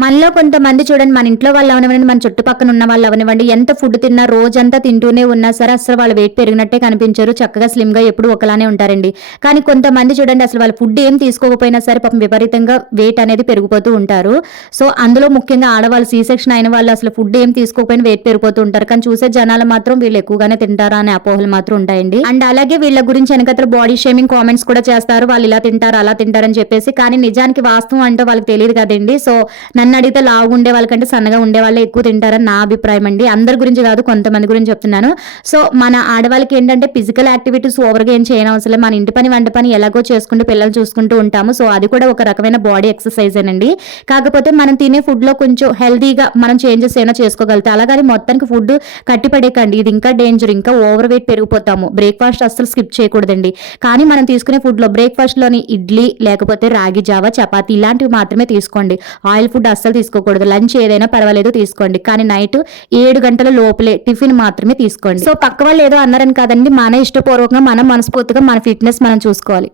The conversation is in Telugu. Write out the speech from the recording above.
మనలో కొంతమంది చూడండి మన ఇంట్లో వాళ్ళు అవనివ్వండి మన చుట్టుపక్కల ఉన్న వాళ్ళు అవనివ్వండి ఎంత ఫుడ్ తిన్నా రోజంతా తింటూనే ఉన్నా సరే అసలు వాళ్ళ వెయిట్ పెరిగినట్టే కనిపించరు చక్కగా స్లిమ్గా ఎప్పుడు ఒకలానే ఉంటారండి. కానీ కొంతమంది చూడండి అసలు వాళ్ళ ఫుడ్ ఏం తీసుకోకపోయినా సరే పాపం విపరీతంగా వెయిట్ అనేది పెరిగిపోతూ ఉంటారు. సో అందులో ముఖ్యంగా ఆడవాళ్ళు సీ సెక్షన్ అయిన వాళ్ళు అసలు ఫుడ్ ఏం తీసుకోకపోయినా వెయిట్ పెరిగిపోతూ ఉంటారు. కానీ చూసే జనాలు మాత్రం వీళ్ళు ఎక్కువగానే తింటారా అనే అపోహలు మాత్రం ఉంటాయండి. అండ్ అలాగే వీళ్ళ గురించి వెనకతల బాడీ షేమింగ్ కామెంట్స్ కూడా చేస్తారు. వాళ్ళు ఇలా తింటారు అలా తింటారని చెప్పేసి. కానీ నిజానికి వాస్తవం అంటే వాళ్ళకి తెలియదు కదండి. సో నన్ను అడిగితే లావుగా ఉండే వాళ్ళకంటే సన్నగా ఉండే వాళ్ళే ఎక్కువ తింటారని నా అభిప్రాయం అండి. అందరి గురించి కాదు కొంతమంది గురించి చెప్తున్నాను. సో మన ఆడవాళ్ళకి ఏంటంటే ఫిజికల్ యాక్టివిటీస్ ఓవర్గా ఏం చేయడం అవసరం మన ఇంటి పని వంట పని ఎలాగో చేసుకుంటూ పిల్లలు చూసుకుంటూ ఉంటాము. సో అది కూడా ఒక రకమైన బాడీ ఎక్సర్సైజ్ అండి కాకపోతే మనం తినే ఫుడ్లో కొంచెం హెల్దీగా మనం చేంజెస్ ఏమైనా చేసుకోగలుగుతాం అలాగని మొత్తానికి ఫుడ్ కట్టిపడేకండి ఇది ఇంకా డేంజర్ ఇంకా ఓవర్ వెయిట్ పెరిగిపోతాము. బ్రేక్ఫాస్ట్ అస్సలు స్కిప్ చేయకూడదండి. కానీ మనం తీసుకునే ఫుడ్లో బ్రేక్ఫాస్ట్లోని ఇడ్లీ లేకపోతే రాగి జావా చపాతీ ఇలాంటివి మాత్రమే తీసుకోండి. ఆయిల్ ఫుడ్ అస్సలు తీసుకోకూడదు. లంచ్ ఏదైనా పర్వాలేదు తీసుకోండి. కానీ నైట్ ఏడు గంటల లోపలే టిఫిన్ మాత్రమే తీసుకోండి. సో పక్క వాళ్ళు ఏదో అన్నారని కాదండి. మన ఇష్టపూర్వకంగా మనం మనస్ఫూర్తిగా మన ఫిట్నెస్ మనం చూసుకోవాలి.